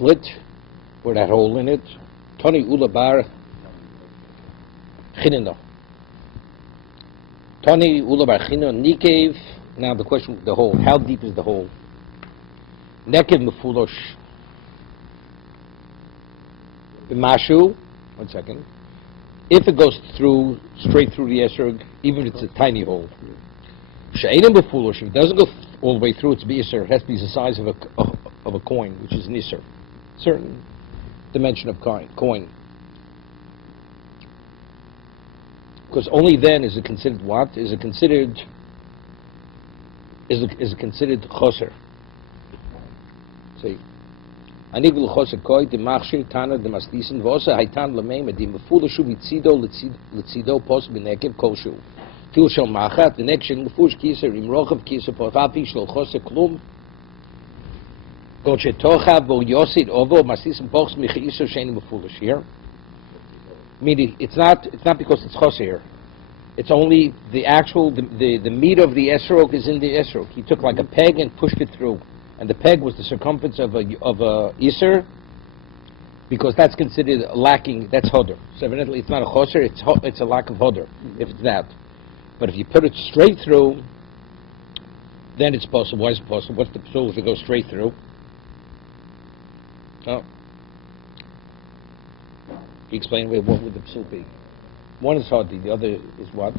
split, or that hole in it. Tani ula bar chinino. Tani ula bar chinino nikev. Now the question, the hole. How deep is the hole? Nekev mefulosh. B'mashu. 1 second. If it goes through, straight through the esrog, even if it's a tiny hole. She'enim befulosh. If it doesn't go all the way through, it's b'isser. It has to be the size of a coin, which is an isser. Certain dimension of coin. Because only then is it considered what? Is it considered choser? See. Anig vil choser koi de machshir tana de masdisen vosa haitan lamei de mefulashu litzido pos benekev koshu. Fil shel machat the next in mefush kiser im rochav kiser pofafi shel choser klum. Goche tocha bo yosid ovo masdisen pos michiiser sheni mefulish here. Meaning it's not because it's choser. It's only the actual the meat of the esrog is in the esrog. He took like a peg and pushed it through, and the peg was the circumference of a iser, because that's considered lacking. That's hodor. So evidently it's not a choser. It's a lack of hodor if it's that. But if you put it straight through, then it's possible. Why is it possible? What's the psul if it goes straight through? Oh. You explain what would the psul be? One is hadi, the other is what?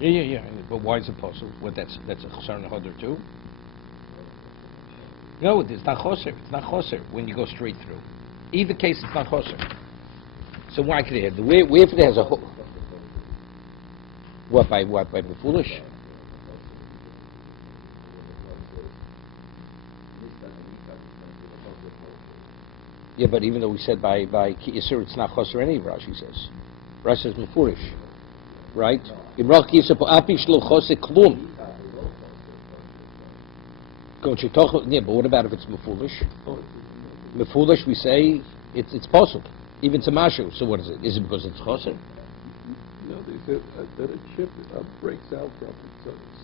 Yeah. But why is it possible? Well, that's a chasar nehadar too. No, it's not choser. It's not choser when you go straight through. Either case, it's not choser. So why could it have? Where if it has a hole? What by the foolish? Yeah, but even though we said by ki'isur it's not choser any, Rashi says. Rashi says mefurish, right? Imrach ki'isur po'api shlo choser klum. Yeah, but what about if it's mefurish? Mefurish, we say it's possible, even to mashu. So what is it? Is it because it's choser? No, they said that a chip breaks out from it,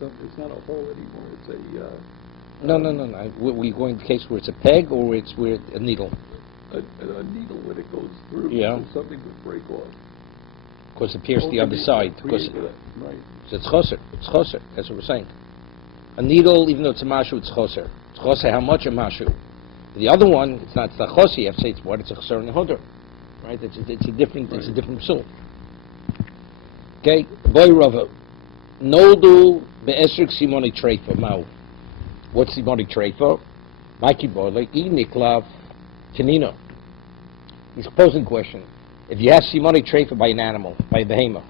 so it's not a hole anymore. It's a No. We're going to the case where it's a peg or it's where a needle. A needle when it goes through. Yeah. So something would break off. Because it pierced the other side. Because right. So it's choser. It's choser. That's what we're saying. A needle, even though it's a mashu, it's choser. It's choser. How much a mashu? The other one, it's not choser. You have to say it's what? It's a choser and a hodor, right? It's a different. Right. It's a different psul. Okay, boy Rava, noldu be'esrik simoni treifa mau. What's simoni treifa? Mikey boy, like niklav tanino. He's posing a question. If you have simoni treifa by an animal, by a behemoth,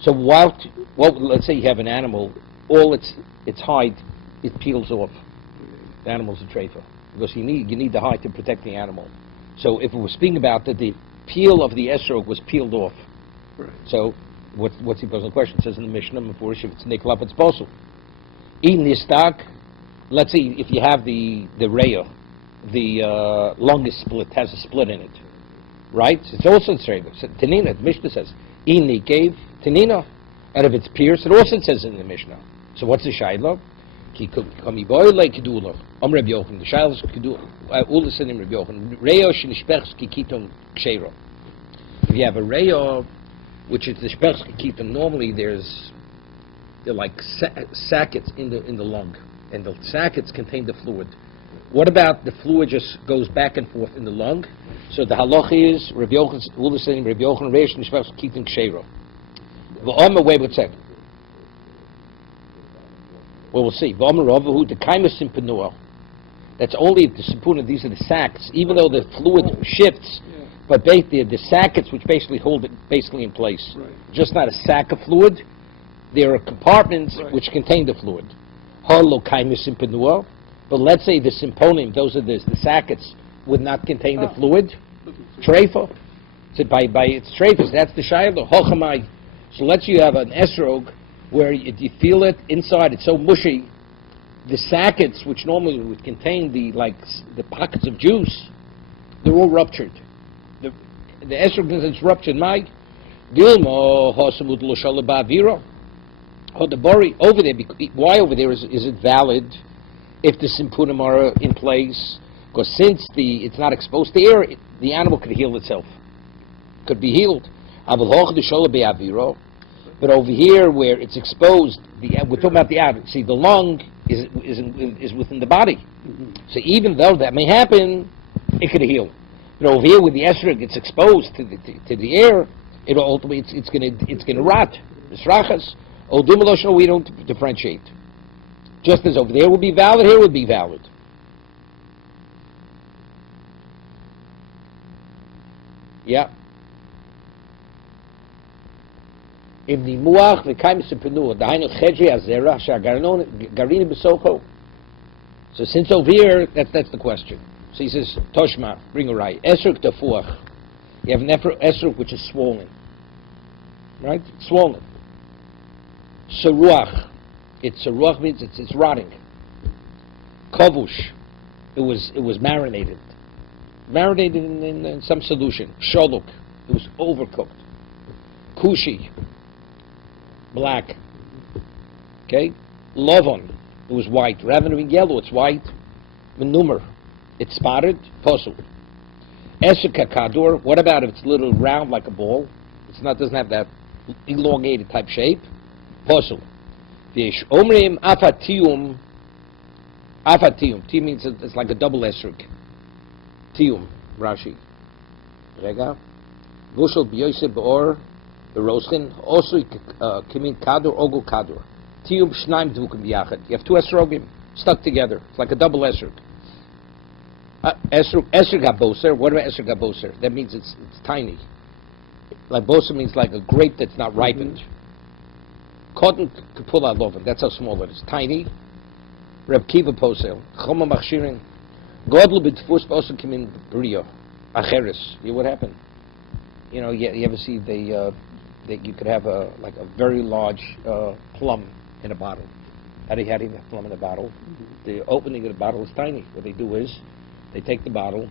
so what? Let's say you have an animal, all its hide, it peels off. The animal's a treifa because you need the hide to protect the animal. So if we're speaking about that, the peel of the esrog was peeled off. Right. So, what's the personal question? It says in the Mishnah, if it's niklap, it's possible. In nistak, let's see if you have the reya, the longest split has a split in it, right? It's also in Tanina. The Mishnah says in nikev tanina, and if it's pierced, it also says in the Mishnah. So what's the shayla? Ki kami boy like kedula. Reb Yochanan. The shayla is kedula. Ulasin in Reb Yochanan. Reya shenishpechs kikitum ksheiro. If you have a reya, which is the shpechs kikitum, normally they're like sackets in the lung, and the sackets contain the fluid. What about the fluid just goes back and forth in the lung? So the halacha is Reb Yochanan, Ulasin Reb Yochanan, Reya shenishpechs kikitum ksheiro. V'omar wait 1 second. Well, we'll see. That's only the sapuna. These are the sacs. Even though the fluid shifts, but the sackets which basically hold it in place. Right. Just not a sack of fluid. There are compartments which contain the fluid. But let's say the symponim, those are the sackets, would not contain the fluid. Treifa. So by its treifas, that's the shayla. Hochamai. So let's say you have an esrog where you feel it inside, it's so mushy, the sackets, which normally would contain the pockets of juice, They're all ruptured. The estrogen is ruptured. My Dilma Hosamut Loshala Bavira. Hodabori over there. Why over there is it valid if the simpunim are in place? Because since it's not exposed to air, the animal could heal itself. Could be healed. But over here where it's exposed, we're talking about the outer. See, the lung is within the body. So even though that may happen, it could heal. But over here, with the esrog, it's exposed to the air. It ultimately it's going to rot. Misrachas. We don't differentiate. Just as over there would be valid, here would be valid. Yeah. So since over here, that's the question. So he says, Toshma, bring a right. Esrog tafuach. You have an esrog which is swollen. Right? Swollen. Saruach. Saruach means it's rotting. Kovush. It was marinated. Marinated in some solution. Sholuk. It was overcooked. Kushi. Black. Okay? Lovon. It was white. Rather than being yellow, it's white. Menumer. It's spotted. Posul. Eshikadur. What about if it's a little round like a ball? Doesn't have that elongated type shape. Posul. V'yesh omrim afatium. Afatium. T means it's like a double esrog. Tium. Rashi. Rega. Vushel b'yoseh b'or. The roastin also kimin kadur ogul kadur. Tium shnaim dvukim biyachad. You have two esrogim stuck together. It's like a double esrog. Esrog haboser. What about esrog haboser? That means it's tiny. Like boser means like a grape that's not ripened. Cotton kapula loven. That's how small it is. Tiny. Reb Kiva posel. Choma machshirin. Godlu b'tfus also kimin brio. Acheres. What happened? You ever see that you could have a very large plum in a bottle. How do you have a plum in a bottle? The opening of the bottle is tiny. What they do is they take the bottle.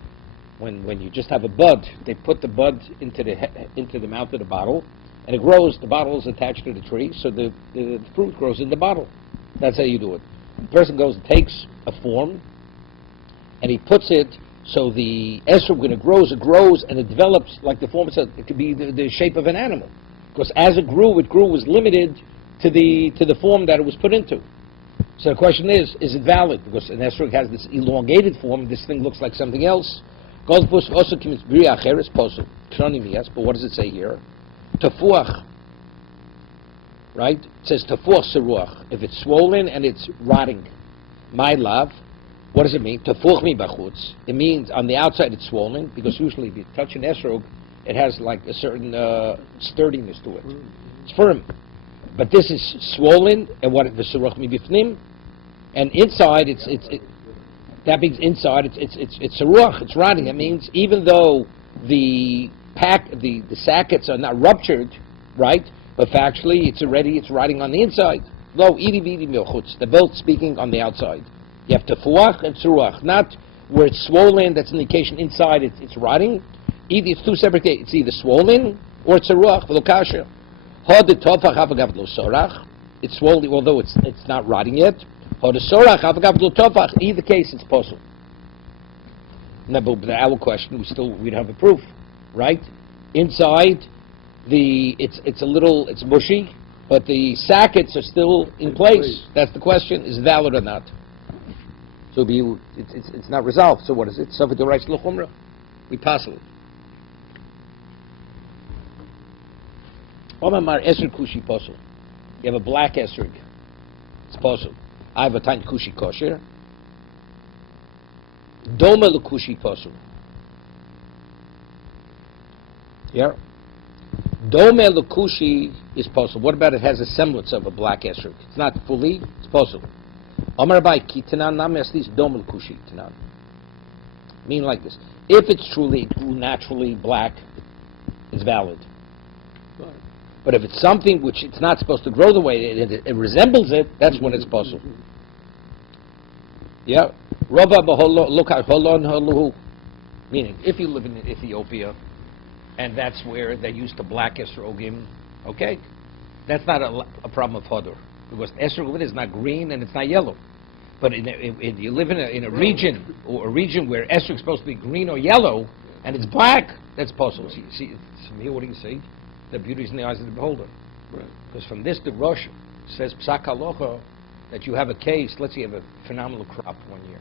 When you just have a bud, they put the bud into the mouth of the bottle, and it grows. The bottle is attached to the tree, so the fruit grows in the bottle. That's how you do it. The person goes and takes a form, and he puts it. So the esrog, when it grows, and it develops like the form itself. It could be the shape of an animal, because as it grew was limited to the form that it was put into. So the question is it valid? Because an esrog has this elongated form. This thing looks like something else. Also yes, but what does it say here? Tafuach. Right? It says tafuach seruach. If it's swollen and it's rotting, my love. What does it mean? Tafuch mi bachutz. It means on the outside it's swollen, because usually if you touch an esrog, it has like a certain sturdiness to it. It's firm. But this is swollen, and what v'seruach mi bifnim, and inside that means inside it's seruach, it's rotting. It means even though the sackets are not ruptured, right? But factually it's rotting on the inside. Lo idi vidi milchutz. They're both speaking on the outside. You have tefuach and tzuruach, not where it's swollen. That's an indication inside it's rotting. It's two separate things. It's either swollen or it's tzuruach. V'lokasha. Hod the tofach havagav lo sorach. It's swollen, although it's not rotting yet. Hod the sorach havagav lo tofach. Either case, it's possible. Now, but our question, we don't have a proof, right? Inside, it's mushy, but the sackets are still in place. That's the question: is it valid or not? So it's not resolved. So what is it? Safed the rights l'chumra. We pass it. Omamar esrog kushi posel. You have a black esrog. It's posel. I have a tiny kushi kosher. Doma l'kushi posel. Yeah. Doma l'kushi is posel. What about it has a semblance of a black esrog? It's not fully. It's posel. Omar Bai kitanan names doma l'kushi tanan. Meaning like this: if it grew naturally black, it's valid. But if it's something which it's not supposed to grow the way it resembles it, that's when it's possible. Yeah. Rabba look at holon holuhu. Meaning, if you live in Ethiopia, and that's where they used to black esrogim, okay, that's not a problem of hodor, because esrog is not green and it's not yellow. But if you live in a region, or a region where esrog is supposed to be green or yellow, and it's black, that's possible. See, here, what do you see? The beauty is in the eyes of the beholder. Right. Because from this, the Rosh says psak halacha that you have a case. Let's say you have a phenomenal crop one year,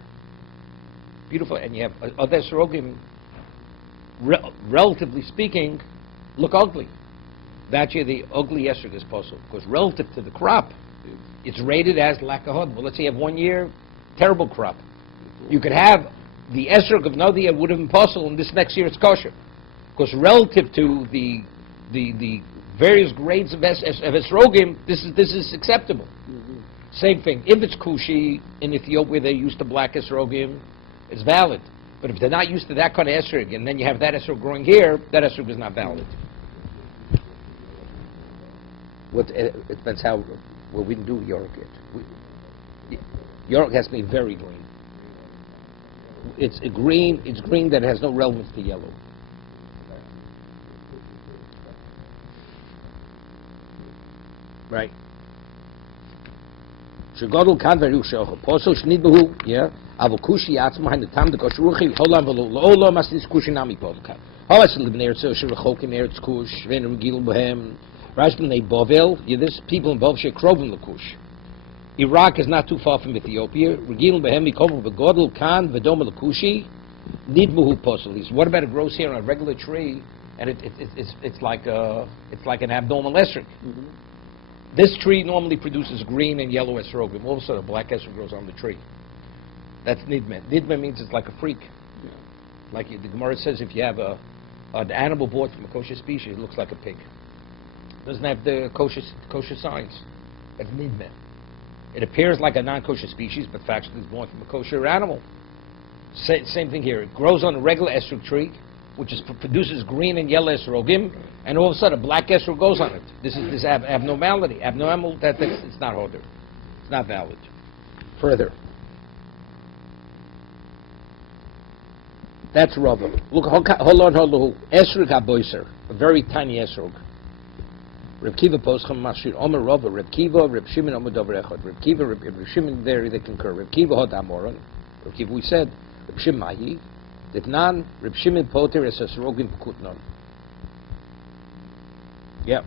beautiful, and you have other esrogim, relatively speaking, look ugly. That year, the ugly esrog is possible, because relative to the crop, it's rated as lakahod. Well, let's say you have 1 year, terrible crop. You could have the esrog of another year would have been possible, and this next year it's kosher, because relative to the various grades of esrogim, this is acceptable. Mm-hmm. Same thing. If it's kushi in Ethiopia, they used to black esrogim, it's valid. But if they're not used to that kind of esrog, and then you have that esrog growing here, that esrog is not valid. It depends how. Well, we didn't do York yet. York has to be very green. It's green that has no relevance to yellow. Right. Shegodol kan veru shoch. Posel shnid behu, yeah. Aber kushi atzma hin tam de koshruchi holam velo lo masis kushinami pomka. Halas libner so shrochok in erz kush ven rugil behem. Rashbin they Bovel, this people in Bovel Kroven Lakush. Iraq is not too far from Ethiopia. Regil Behemi Kovel Begodel Khan Vedoma Lakushi Nidmuhu Poselis. What about it grows here on a regular tree and it's like an abnormal esrog? Mm-hmm. This tree normally produces green and yellow esrogim. All of a sudden a black esrog grows on the tree. That's nidme. Nidme means it's like a freak. Yeah. Like the Gemara says, if you have an animal bought from a kosher species, it looks like a pig. Doesn't have the kosher signs. That's nidme. It appears like a non-kosher species, but factually it's born from a kosher animal. Same thing here. It grows on a regular esrog tree, which produces green and yellow esrogim, and all of a sudden a black esrog goes on it. This is this abnormality. Abnormal, it's not hodor. It's not valid. Further. That's rubber. Look, hold on. Esrog haboiser, a very tiny esrog. Reb Kiva Poschem Mashir Omer Rava Reb Kiva Reb Shimon Omer Dover Echad Reb Kiva Reb Shimon there they concur. Reb Kiva Hod Amoron. Reb Kiva we said Reb Shimon Mahi Ditnan Reb Shimon Poter Es Esrogim Kutnon. Yeah,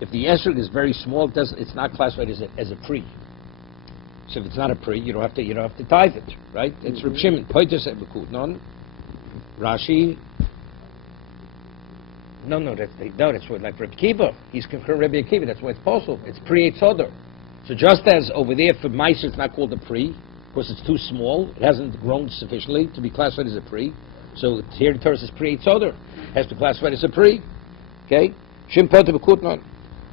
if the esrog is very small, it's not classified as a pre. So if it's not a pre, you don't have to tithe it, right? It's mm-hmm. Reb Shimon Poter Es Kutnon. Rashi. No, that's what, like Reb Kiva. He's concurring Reb Kiva. That's why it's possible. It's pre-Eitz Hodor. So just as over there for mice it's not called a pre, because it's too small, it hasn't grown sufficiently to be classified as a pre. So here the Torah says pre-Eitz Hodor. It has to be classified as a pre. Okay? Shim Poter B'Kutnon.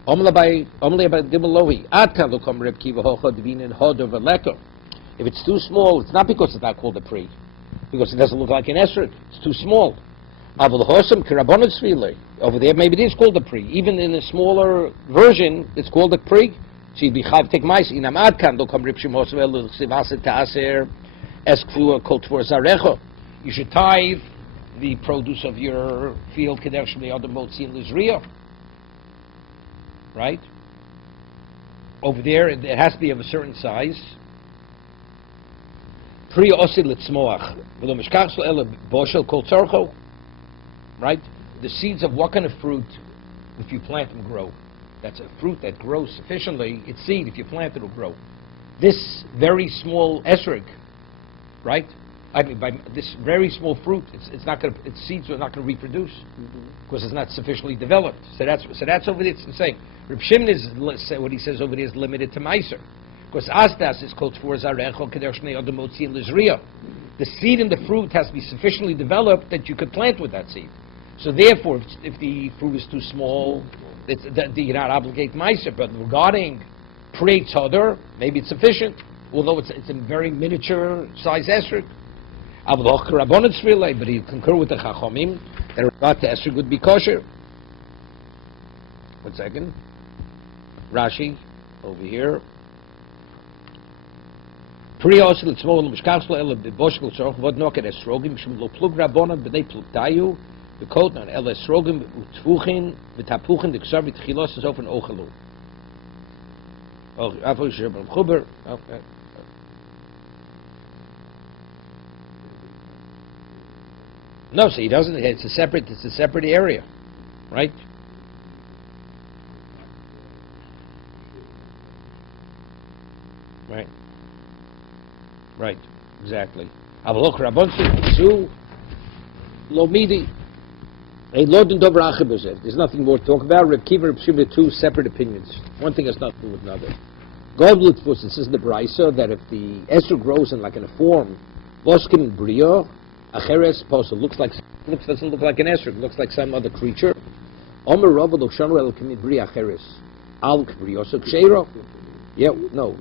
Omle about Gimel Ad kan lo kom Reb Kiva hocha divinin hodor v'leker. If it's too small, it's not because it's not called a pre, because it doesn't look like an esrog. It's too small. Over there, maybe it is called a pre. Even in a smaller version, it's called a pre. So you'd be chayv take mice. Inam adkan do kam ripshim hosvel sivase taaser eskfu kol tvor zarecho. You should tithe the produce of your field kedersh miyadam motzin lizriya. Right? Over there, it has to be of a certain size. Pri osid litzmoach. V'lo mishkach so ele boshel kol tzorcho. Right? The seeds of what kind of fruit, if you plant them, grow? That's a fruit that grows sufficiently. It's seed. If you plant it, it'll grow. This very small esrog, right? I mean, by this very small fruit, it's not going to. Its seeds are not going to reproduce because it's not sufficiently developed. So that's over there. It's the same. Reb Shimon is what he says over there is limited to meiser, because astas is called for zarecho kedershne odemotzi and lizriya. The seed in the fruit has to be sufficiently developed that you could plant with that seed. So therefore, if the fruit is too small, you're not obligated meiser. But regarding pre-Eitz Hodor, maybe it's sufficient, although it's a very miniature size esrog. But he concur with the Chachomim that regard to esrog would be kosher. 1 second. Rashi over here. Prios l'tzmo l'mishkachlo el b'boshkel tzorch vod noket esrogim shem lo plug rabbonon b'nei plugtayu b'kot non el esrogim utfuchin v'tapuchin d'ksav v'tchilos is ofen ochelu. Oh, afo shebel chuber. Okay. No, so he doesn't. It's a separate area, right? Right. Right. Exactly. Avloch rabonsu zu lo midi. A lodin dover achibuzet. There's nothing more to talk about. Reb Kiva and Reb Shimon, two separate opinions. One thing has nothing to do with another. Godlut was this is the brisa that if the esrog grows in a form, boskim brio. Acheres posel doesn't look like an esrog, looks like some other creature. Omer Rabba Lokshanu El Kamibri Acheres Al Kriyoso Ksheiro. Yeah, no.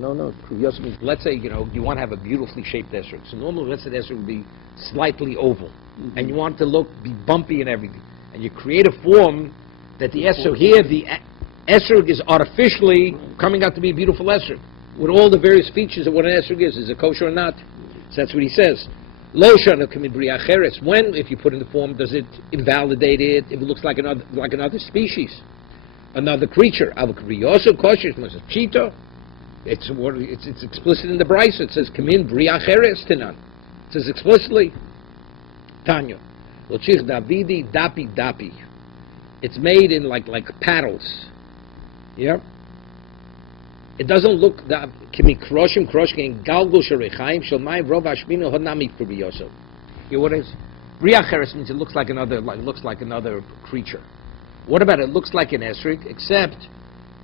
Kriyoso means, let's say, you want to have a beautifully shaped esrog. So normally, let's say the esrog would be slightly oval, and you want it to be bumpy and everything. And you create a form that the esrog here, the esrog is artificially coming out to be a beautiful esrog with all the various features of what an esrog is it kosher or not? So that's what he says. Loshana kamibri acheres. When, if you put in the form, does it invalidate it? If it looks like another species, another creature. Avakriyoso kosher chito. It's explicit in the brisa. It says kamin bri acheres tenan. It says explicitly. Tanya. Lochich davidi dapi. It's made in like paddles. Yeah. It doesn't look that kimi kroshim galgo sherechaim shalmai rov ashmino honami furioso. You know what is? Briacheres means it looks like another creature. What about it looks like an esrog, except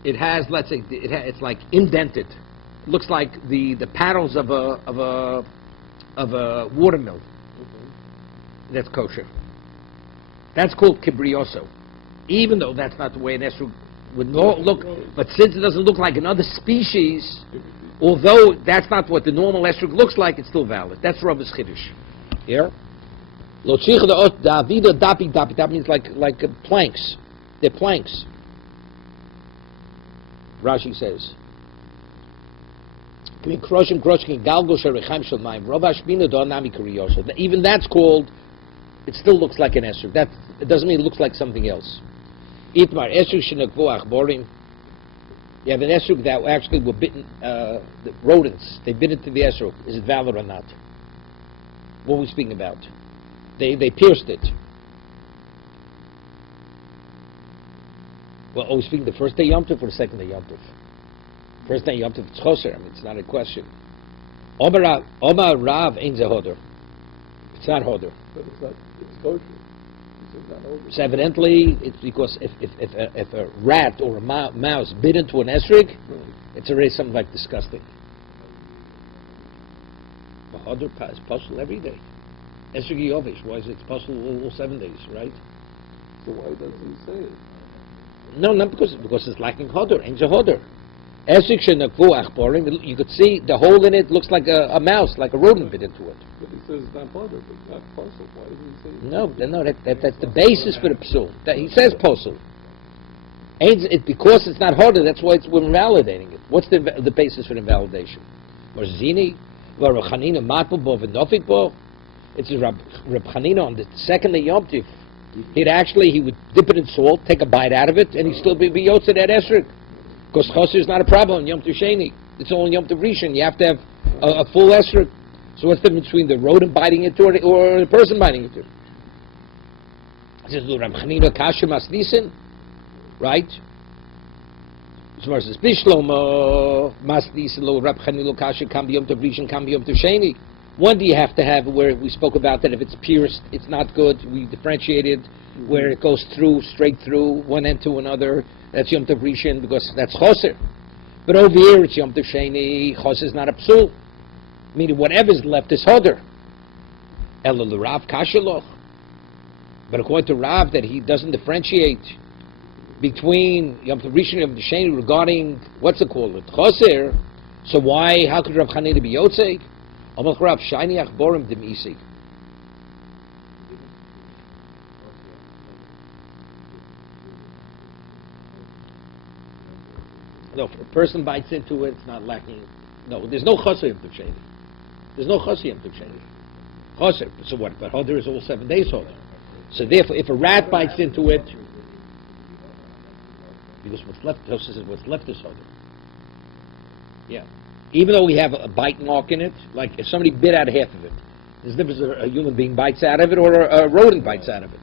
it has, let's say, it's like indented. It looks like the paddles of a watermill. That's kosher. That's called kibrioso. Even though that's not the way an esrog would look, but since it doesn't look like another species, although that's not what the normal esrog looks like, it's still valid. That's Rabbi's Chiddush. Yeah? That means like planks. They're planks. Rashi says, even that's called, it still looks like an esrog. It doesn't mean it looks like something else. Itmar esrog shenakvu achborim. You have an esrog that actually were bitten, the rodents. They bit into the esrog. Is it valid or not? What are we speaking about? They pierced it. Well, are we speaking the first day Yom Tov or the second day Yom Tov? First day Yom Tov, it's choser. It's not a question. Omar Rav ain't a hoder. It's not hoder. But it's kosher. So evidently, it's because if a rat or a mouse bit into an esrog, it's already something like disgusting. Hoder is possible every day. Esrog yovish, why is it possible all 7 days, right? So why doesn't he say it? No, not because it's lacking hoder. Ain't a hoder. Esrog shenakvu achborim. You could see the hole in it looks like a mouse, like a rodent bit into it. But he says it's not hoder, but not posel. Why doesn't he say it? No, that's the basis for the psul. He says posel. It's because it's not hoder. That's why we're invalidating it. What's the basis for the invalidation? Marzini, Reb Chanina matbo v'nofik. It's Reb Chanina on the second day Yom Tov. He would dip it in salt, take a bite out of it, and he'd still be yotze that esrog. Because choser is not a problem in Yom Tov Sheni. It's only Yom Tov Rishon. You have to have a full esrog. So what's the difference between the rodent biting into it or the person biting into it? It says, Reb Chanina kasher masnisin, right? So versus Bishlom masnisin lo Reb Chanina kasher kam Yom Tov Rishon kam Yom Tov Sheni. One do you have to have where we spoke about that if it's pierced, it's not good. We differentiated where it goes straight through one end to another. That's Yom Tov Rishon because that's choser. But over here it's Yom Tov Sheni. Choser is not a psul, meaning whatever's left is hoder. Ela l'Rav kasheloch. But according to Rav, that he doesn't differentiate between Yom Tov Rishon and Yom Tov Sheni regarding what's it called, choser. So why? How could Rav Chanina be yotzei? Amal Rav shiny achborim demisi. No, if a person bites into it, it's not lacking. No, there's no choser Yom Tov Sheni. There's no Choser Yom Tov Sheni. Choser. So what? But Hodor is all 7 days Hodor. So therefore, if a rat bites into it, because what's left, Tosfos says what's left is Hodor. Yeah. Even though we have a bite mark in it, like if somebody bit out half of it, there's a difference if a human being bites out of it or a rodent bites out of it.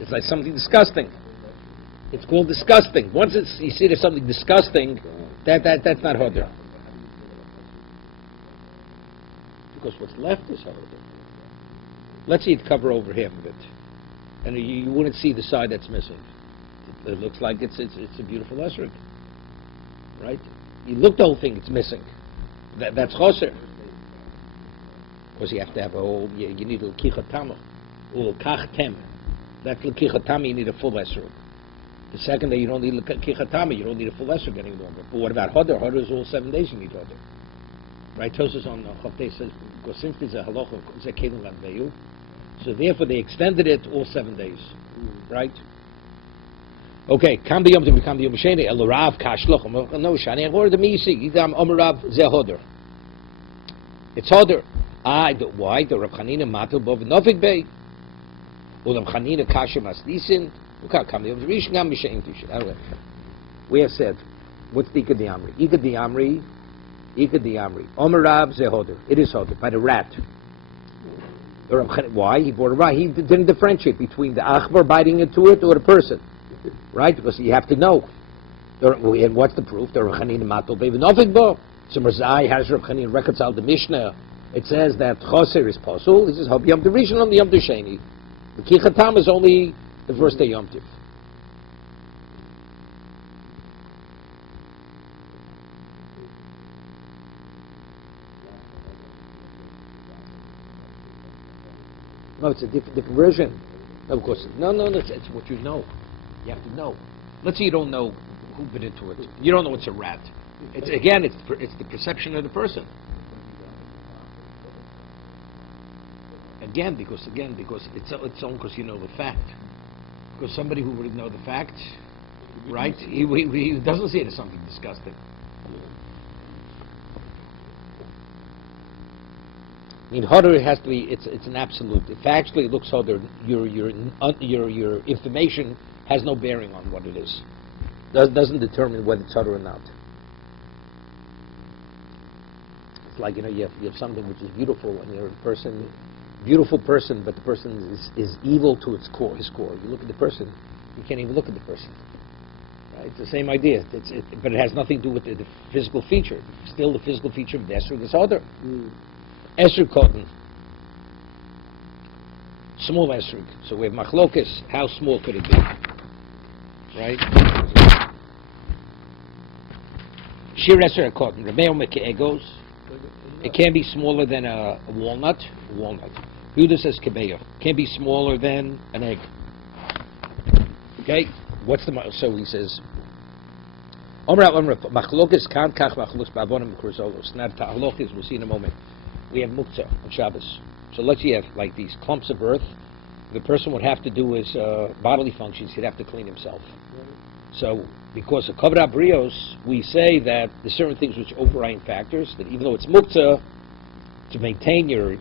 It's like something disgusting. It's called disgusting. Once you see there's something disgusting, that's not Hodor. Because what's left is Hodor. Let's see it cover over half of it. And you wouldn't see the side that's missing. It looks like it's a beautiful esrog. Right? You look the whole thing, it's missing. That's Choser. Because you have to have a whole, you need a l'kichatama. L'kachtem. That's l'kichatama, you need a full esrog. The second day you don't need l'kichatama, you don't need a full esrog any longer. But what about Hodor? Hodor is all 7 days you need Hodor. Right? Tosfos on Chavtei says, because since there's a halacha, so therefore they extended it all 7 days. Right? Okay, kam b'yom tov kam b'yom sheni el rav kashloch no shani agor the misi idam amrav ze Hodor. It's Hodor. Why the Rav Chanina matel bov nofik bei ulam Chanina kasher maslisin ukam kam b'yom rish gam b'shein tish. We have said what's the ikad diamri amrav ze Hodor. It is Hodor by the rat. Why he brought a rat? He didn't differentiate between the achbar biting into it or the person. Right? Because you have to know. And what's the proof? The Rav Chanina matel bov nofik bo. So Merzai has Rav Chanina reconciled the Mishnah. It says that Choser is possible. He says, Yom Tov Rishon, Yom Tov Sheni. The Kichatam is only the first day Yom Tov. No, it's a different version. No, of course. No, it's what you know. You have to know. Let's say you don't know who bit into it. You don't know it's a rat. It's the perception of the person. Again, because it's only because you know the fact. Because somebody who would know the fact, right? He doesn't see it as something disgusting. I mean, Hodor has to be. It's an absolute. If actually it looks Hodor, your information has no bearing on what it is. Doesn't determine whether it's Hodor or not. It's like you have something which is beautiful, and you're a person. Beautiful person, but the person is evil to his core. You look at the person, you can't even look at the person. Right? It's the same idea. But it has nothing to do with the physical feature. Still, the physical feature of the esrog is Hodor. Esrog cotton, small esrog. So we have machlokes. How small could it be? Right? Shir esrog cotton. Remeo mekeegos. It can be smaller than a walnut. Yehuda says kebeyo. Can be smaller than an egg. Okay? So he says, machlokes kan kach machlokes ba'avonim b'kurzolos. Now the halachos we'll see in a moment. We have muktzah on Shabbos. So let's say you have like these clumps of earth. The person would have to do his bodily functions. He'd have to clean himself. So because of kavod brios, we say that there's certain things which override factors, that even though it's muktzah, to maintain your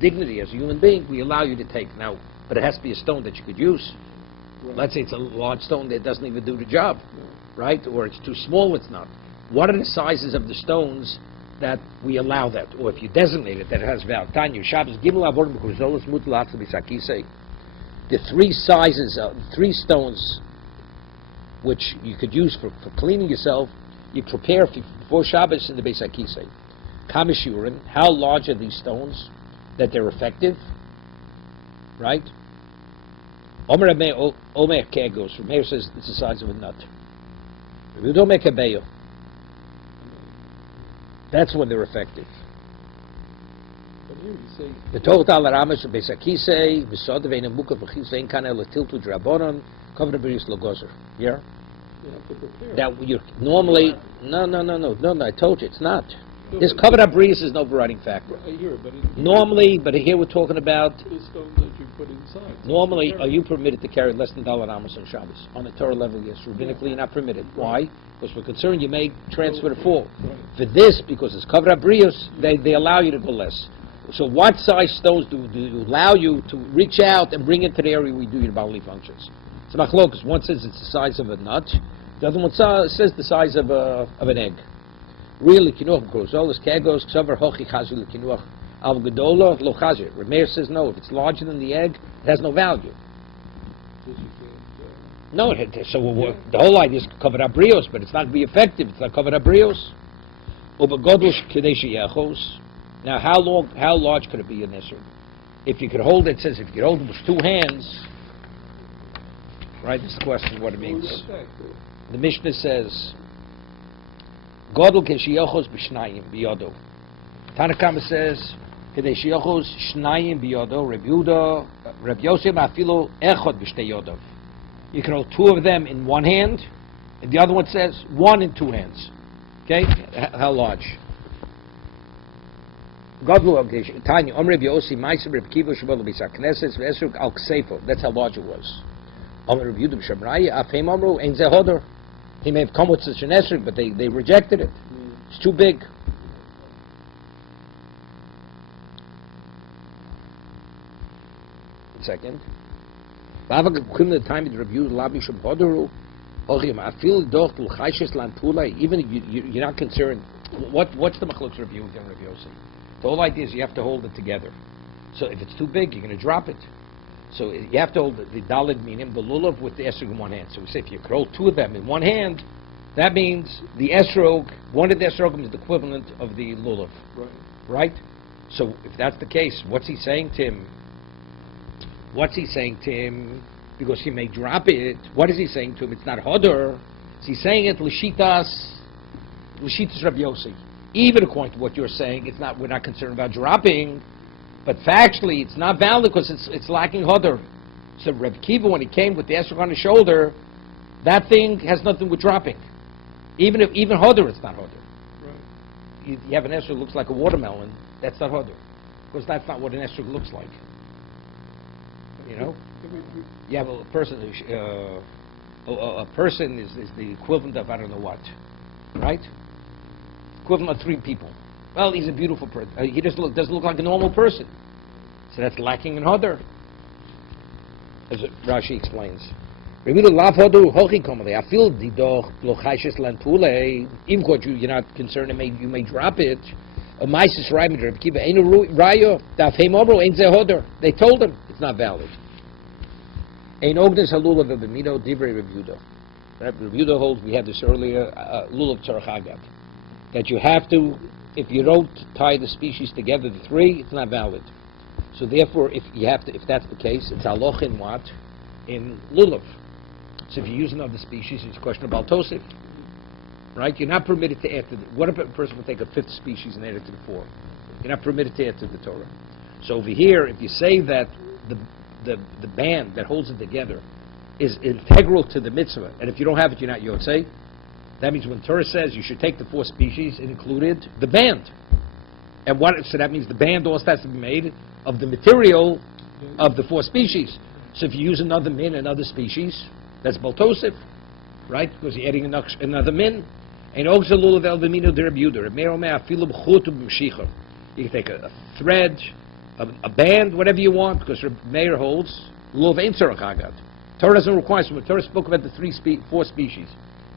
dignity as a human being, we allow you to take. Now, but it has to be a stone that you could use. Right. Let's say it's a large stone that doesn't even do the job, right? Or it's too small, it's not. What are the sizes of the stones that we allow that? Or if you designate it, that it has value. Tanya, Shabbos, Gimel Avorim B'Kurzolos Mutlat B'Sakisei. The three stones which you could use for cleaning yourself, you prepare before Shabbos in the Beis HaKisei. Kamishurin, how large are these stones that they're effective? Right? Omer Kegos, Meir says it's the size of a nut. That's when they're effective. The total Aramis of Beis HaKisei, V'sod Ve'ena Mukah V'Chisei in Kanel Tiltu Drabonon, Kavra B'Ris Logozer. Yeah? That you normally, no, I told you, it's not. This covered up breeze is no overriding factor. Normally, but here we're talking about the stone that you put inside. Normally, are you permitted to carry less than $1 Amos on Shabbos? On the Torah level, yes. Rabbinically, you're not permitted. Why? Because we're concerned you may transfer the fall. For this, because it's covered up brios, they allow you to go less. So what size stones do allow you to reach out and bring it to the area where you do your bodily functions? It's machlokas. One says it's the size of a nut. The other one says the size of an egg. Really, kinuach grozolas kegos ksavar hochi chazul kinuach al gedola lo chazir. Rameir says no. If it's larger than the egg, it has no value. No, the whole idea is to cover up brios, but it's not to be effective. It's not covered up brios. Now, how large could it be in this? If you could hold it, says if you could hold it with two hands, right? This question what it means. The Mishnah says, Godel keshiyochos b'shnayim biyodo. Tanakama says, kedeshiyochos shnayim biyodo. Reb Yosef afilo echod b'shteyodov. You can hold two of them in one hand, and the other one says one in two hands. Okay? How large? That's how large it was. He may have come with such an esrog, but they rejected it. It's too big. Second. Even you're not concerned. What's the machlokes review of Rav Yossi? The whole idea is you have to hold it together. So if it's too big, you're going to drop it. So you have to hold the dalid minim, the lulav with the esrog in one hand. So we say if you roll two of them in one hand, that means the esrog, one of the esrogim is the equivalent of the lulav. Right? So if that's the case, what's he saying to him? Because he may drop it. What is he saying to him? It's not hodor. He's saying it l'shitas Rav Yossi. Even according to what you're saying, it's not. We're not concerned about dropping, but factually, it's not valid because it's lacking hodor. So Reb Kiva, when he came with the esrog on his shoulder, that thing has nothing with dropping. Even hodor, it's not hodor. Right. You have an esrog that looks like a watermelon. That's not hodor, because that's not what an esrog looks like. You know, you have a person. A person is the equivalent of I don't know what, right? Equivalent of three people. Well, he's a beautiful person. He doesn't look like a normal person. So that's lacking in hodor. As Rashi explains. Even what you're not concerned, you may drop it. They told him it's not valid. Ein ognes halulav b'mino divrei Reb Yehuda. Reb Yehuda holds, we had this earlier, lulav tzarach agad, that you have to, if you don't tie the species together, the three, it's not valid. So therefore, if that's the case, it's aloch in what? In lulav. So if you use another species, it's a question about tosif. Right? You're not permitted to add to what if a person would take a fifth species and add it to the fourth? You're not permitted to add to the Torah. So over here, if you say that the band that holds it together is integral to the mitzvah, and if you don't have it, you're not yotzei, that means when Torah says you should take the four species, it included the band. And so that means the band also has to be made of the material of the four species. So if you use another min, another species, that's baltosif, right? Because you're adding another min. And also lulav el v'mino de Reb Yehuda. You can take a thread, a band, whatever you want, because Reb Meir holds lulav ein tzarach agad. Torah doesn't require. So when Torah spoke about the four species,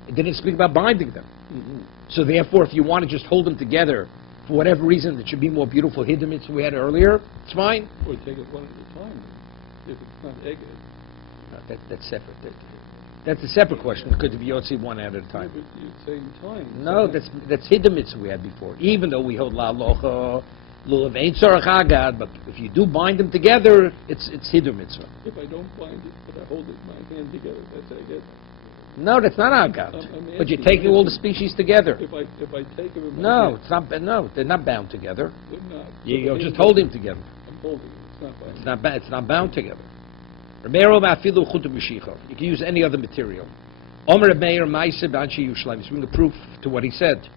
it didn't speak about binding them. Mm-hmm. So therefore, if you want to just hold them together for whatever reason, that should be more beautiful hidden we had earlier, it's fine. Or take it one at a time. If it's not egg. That's separate. That's a separate question. Could be yotzi one at a time. Yeah, but you're saying time. No, that's hidden mitzvah we had before. Even though we hold la locha, lulav ein tzarach agad, but if you do bind them together, it's hidden mitzvah. If I don't bind it, but I hold it in my hand together, that's agad. No, that's not agad. But you're taking all the species together. If I take them in my no, hand, it's not. No, they're not bound together. they're not. You're just holding them together. I'm holding it. It's not binding. It's not bound together. You can use any other material. Omer Meir Ma'aseh b'Anshe Yerushalayim. He's bringing a proof to what he said.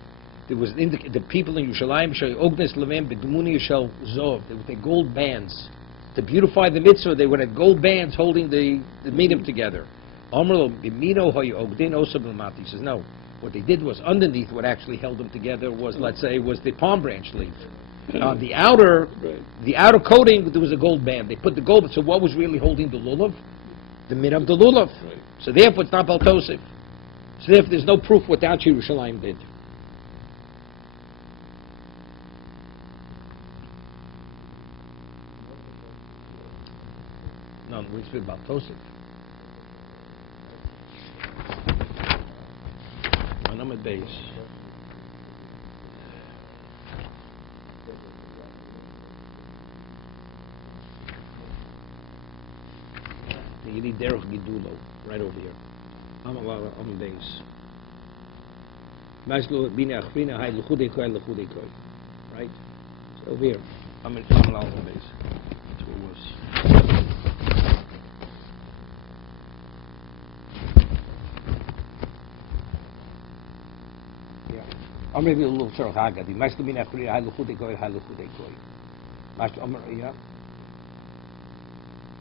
There was the people in Yerushalayim ognes levem b'dmuni shel zov. They would take gold bands to beautify the mitzvah. They would have gold bands holding the minim together. Omer lo b'mino hoy ogdin osa b'lamati. He says no. What they did was underneath what actually held them together was, let's say, was the palm branch leaf. On the outer, Right. the outer coating, there was a gold band. They put the gold. So what was really holding the lulav? The min of the lulav. Right. So therefore, it's not baltosif. So therefore, there's no proof what Down Yerushalayim did. No, we speak about baltosif. I'm at base. You need derech gidulo right over here. I'm a base. Maslo bina achrina hay lechudei koi. Right? So over here. I'm a base. That's what it was. I'm maybe a little tzarech agad. Maslo bina achrina hay lechudei koi. Maslo Amar, yeah.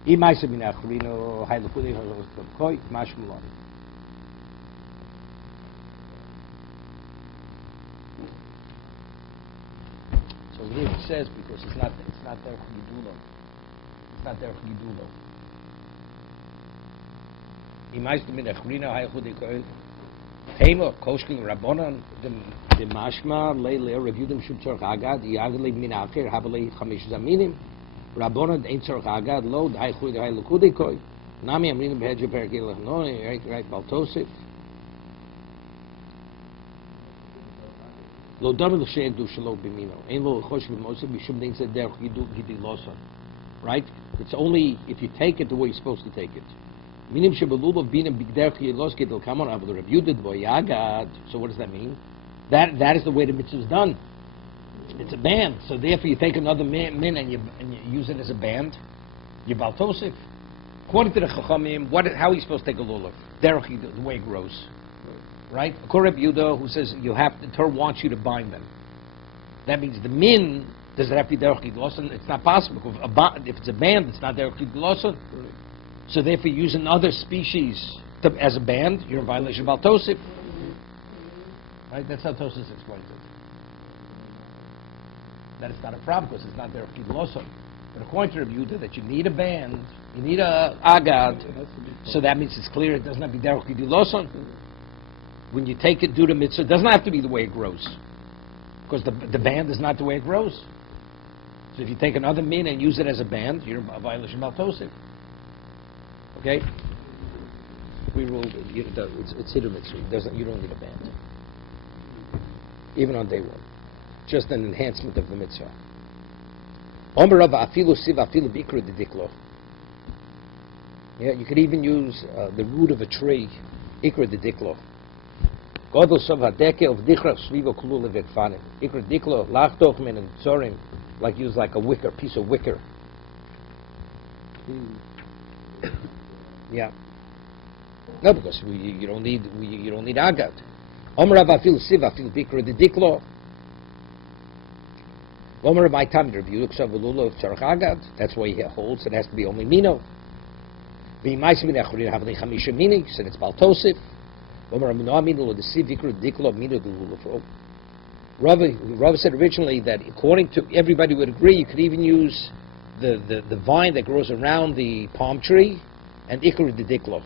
I meise bin achrino hay lechudei koi. Maslo Lani. So here it says because it's not there for gidulo. It's not there for gidulo. I meise bin achrino hay lechudei koi. Tema koshkin rabbanon the mashma leile reviewed them shum tzarech agad yagli min acher habele chamish zaminim rabbanon ein tzarech agad lo hay chud hay lekudei koi nami amrin behedje perkel no right baltosif lo dam lo shedu shlo bimino ein lo chosh b'mosef mishum dein zed derech gidilosan, right? It's only if you take it the way you're supposed to take it. Minim shebelulav binam bigderech yilos gedel kamon avol reviewed boyagad. So what does that mean? That is the way the mitzvah is done. It's a band. So therefore, you take another min and you use it as a band. You baltosif. According to the chachamim, how are you supposed to take a lulav? Derech, the way it grows, right? According to Yehuda, who says you have the Torah wants you to bind them. That means the min does it have to be derech gilosan? It's not possible. If it's a band, it's not derech gilosan. So therefore, you use another species as a band, you're in violation of baltosif. Right? That's how Tosfos explains it. That it's not a problem because it's not there for Kidloson. But according to Rabbi Yehuda, that you need a band, you need a agad, so that means it's clear it doesn't have to be derech Kidloson. When you take it due to mitzvah, it doesn't have to be the way it grows. Because the band is not the way it grows. So if you take another min and use it as a band, you're in violation of baltosif. Okay? We ruled it's hiddur mitzvah. You don't need a band. Even on day one. Just an enhancement of the mitzvah. Omer Rav afilu siv afilu bikru didiklo. Yeah, you could even use the root of a tree, ikra didiklo. Godel sov hadeke of dichra svivo klule vekfanim. Ikra didiklo lachtoch men and tzorim, like use like a wicker, piece of wicker. Yeah. No, because you don't need agad. Omer Rav afilu siv afilu bikru didiklo. Omer my time to review looks of tzarech agad. That's why he holds it has to be only mino. V'imaisim v'nechrin havli chamisha mini. Said it's baltosif. Omer amino amino lo desiv vikru diklo mino dululafro. Rav said originally that according to everybody would agree you could even use the vine that grows around the palm tree and ikru diklo.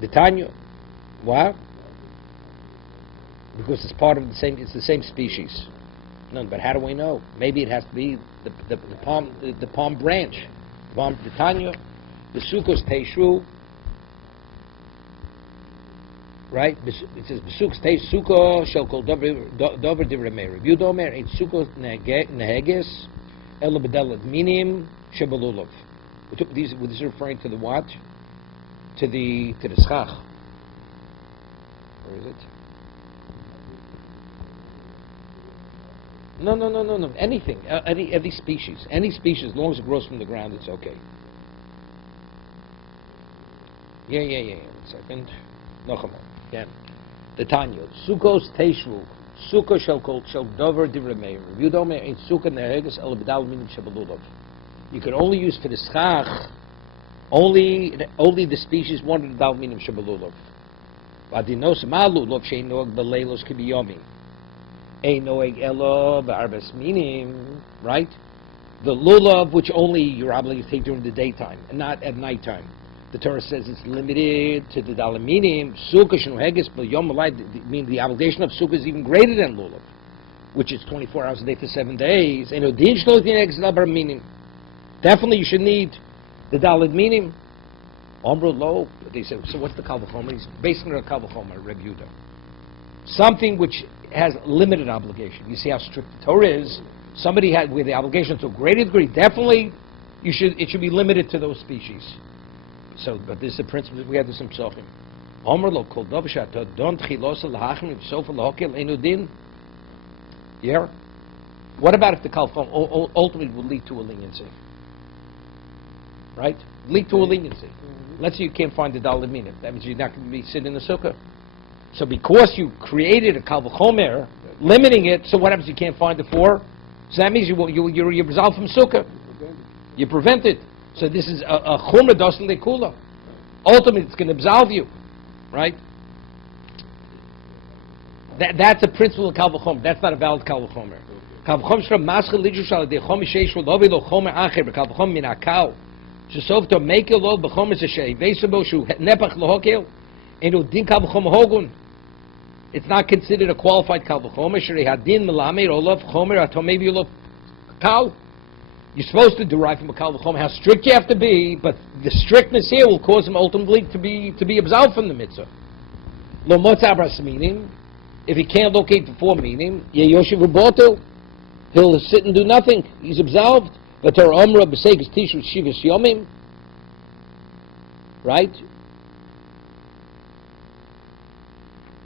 The Tanya. Why? Because it's part of the same. It's the same species. No, but how do we know? Maybe it has to be the palm branch. The Tanya, the Sukkos Teishru, right? It says Besukos Teish Sukkos shall call Dover Divremer. Review Domer ain't Sukkos Neheges Ela Bedelat Minim Shebalulov. This is referring to the what? To the schach. Where is it? No. Anything, any species, as long as it grows from the ground, it's okay. Yeah. 1 second. Nochama. Yeah. The Tanya. Sukkos teishru. Sukkah shall dover divremeir. Yudomer ain't sukkah neheges el bedal minim shabalulov. You can only use for the schach only the species wanted bedal minim shabalulov. Vadinos malulov shein nog beleilos kibiyomi. ein noeg elo ba'arbas minim, right? The lulav, which only you're obligated to take during the daytime and not at nighttime. The Torah says it's limited to the dalaminim. Sukkah shenuheges b'yom malay. Mean the obligation of sukkah is even greater than lulav, which is 24 hours a day for 7 days. And odin shlotin exlabar minim. Definitely, you should need the dalad minim. Omro lo. They say, so what's the kal v'chomer? He's basically a kal v'chomer, Reb Yehuda. Something which has limited obligation. You see how strict the Torah is. Somebody had with the obligation to a greater degree. Definitely, it should be limited to those species. So, but this is the principle. We have this in Psochim. Omer lo kol dov she'ata don tchilos lahachim v'sofa lahokel enu din. Yeah. What about if the kal v'chomer ultimately will lead to a leniency? Right? Lead to a leniency. Let's say you can't find the daled minim. That means you're not going to be sitting in the sukkah. So because you created a kal v'chomer, limiting it, so what happens? You can't find the 4. So that means you're resolved from sukkah. You prevent it. So this is a chumra dosan lekula. Ultimately, it's going to absolve you, right? That's a principle of kal v'chomer. That's not a valid kal v'chomer. Kal v'chomer shra maschel lidrush al dei chomer sheish v'lovi lo chomer acher b'kal v'chomer min akal shesov to mekel lo b'chomer zeshay veisabo shu nepach lohokel enu din kal v'chomer hogun. It's not considered a qualified kal v'chomer. Shrei hadin melamed olav chomer atomei v'yolav kal. You're supposed to derive from a kal v'chomer how strict you have to be, but the strictness here will cause him ultimately to be absolved from the mitzvah. Lo motza abras minim. If he can't locate the 4 minim, yeyoshiv uboto, he'll sit and do nothing. He's absolved. V'tor omra b'seikes tishu shivas yomim. Right?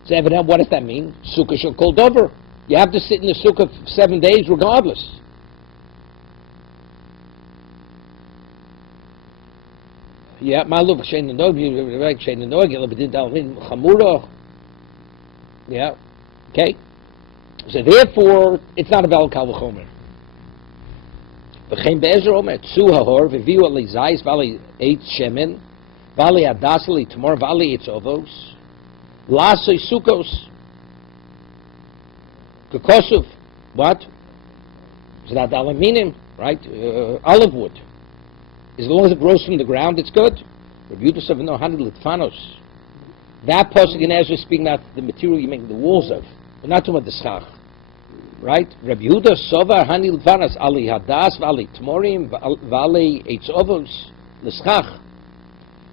So evident, what does that mean? Sukkah shel kol dover. You have to sit in the sukkah for 7 days regardless. Yeah, maluf shein noeg, shein noeg, lebedin dalvin chamura. Yeah, okay. So therefore, it's not a valid kal v'chomer. V'chein be'ezer omer tzu hahor v'viu ali zayis v'ali eitz shemen v'ali adas ali tamor v'ali eitz ovos lasoi sukkos kekosuf. What? It's not alaminim, right? Olive wood. As long as it grows from the ground, it's good. Rabbi Yehuda said, "No, 100 litfanos." That pasuk in Ezra is speaking about the material you make the walls of. We're not talking about the schach, right? Rabbi Yehuda sova 100 litfanos ali hadas v'ali tmorim v'ali eitzovos l'schach.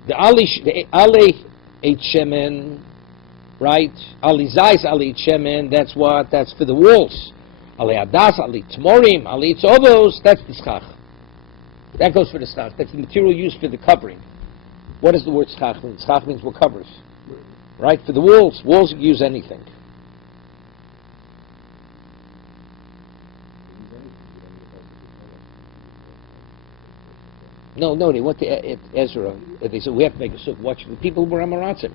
The ali eitz shemen, right? Ali zayis ali eitz shemen. That's what. That's for the walls. Ali hadas ali tmorim ali eitzovos. That's the schach. That goes for the schach. That's the material used for the covering. What does the word schach mean? Schach means what covers. Right? For the walls. Walls, you can use anything. No, they went to Ezra. They said, we have to make a sukkah. Watch the people who were Amaratzim.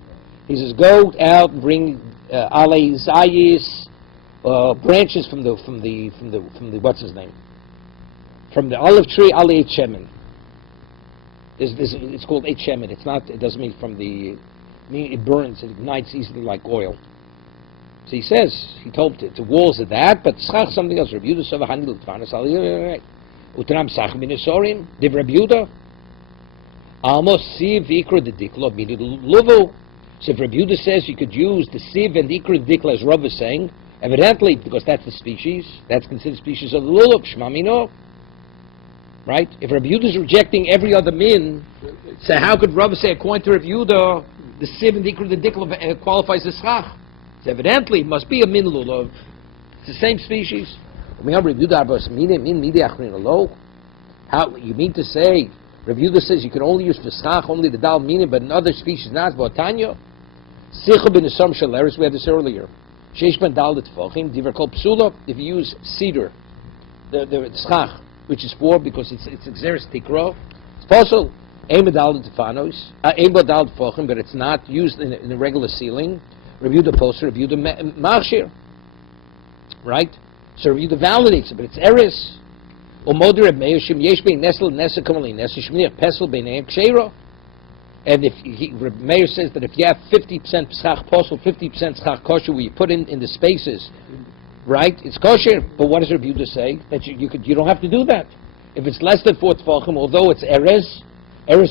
He says, go out and bring alei zayis, branches from the what's his name? From the olive tree, ali eitz shemen. It's called eitz shemen. It's not. It doesn't mean from the. It burns. It ignites easily like oil. So he says he told the walls of that, but schach something else. Rabbi Yehuda sova handled tvanas ali. Utram sach b'nesorim. Div Rabbi Yehuda. Almost siv ikra the dikla meaning luvu. So if Rabbi Yehuda says you could use the siv and ikra the dikla as Rav is saying, evidently because that's the species, that's considered species of the lulav. Shmamino. Right? If Rabbi Yehuda is rejecting every other min, so how could Rabbi say, according to Rabbi Yehuda, the siv and the dikla qualifies as schach? So evidently, it must be a min lulav. It's the same species. How you mean to say, Rabbi Yehuda says you can only use for schach, only the dal minim, but in other species not? B'otanya? Sicha b'nesam shaleris, we had this earlier. Sheish ben dal l'tfachim, diver kol psula, if you use cedar, the schach, which is 4 because it's exeris tikro. It's possible aim badal tefanos, aim badal tefachim, but it's not used in a regular ceiling. Review the poster, review the machshir, right? So review the validates it, but it's eris. Umoder meishim yesh bein nesel nesa kamali nesa shmir pesel beineim ksheira. And if Meir says that if you have 50% schach posel, 50% schach kosher, where you put in the spaces, right? It's kosher, but what does Rabbi Yehuda say? That you don't have to do that. If it's less than 4 tefachim, although it's erez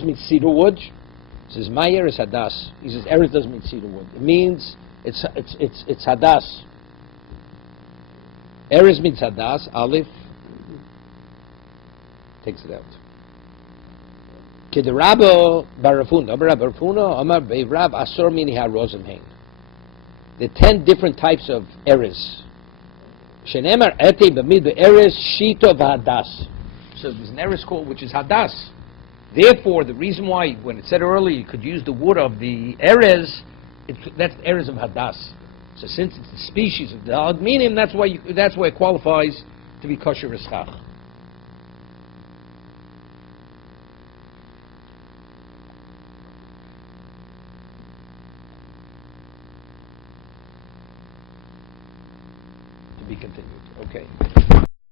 means cedar wood. He says, my erez hadas. He says, erez doesn't mean cedar wood. It means it's hadas. Erez means hadas, aleph. Takes it out. Kedarabo barafuna, amar beirav asor mini harozim hein. The 10 different types of erez. Shenemar ete b'mid erez shito v'hadas. So there's an erez called which is hadas. Therefore, the reason why, when it said earlier, you could use the wood of the erez, that's the erez of hadas. So since it's the species of the dog, meaning that's why it qualifies to be kosher eschach. To be continued. Okay.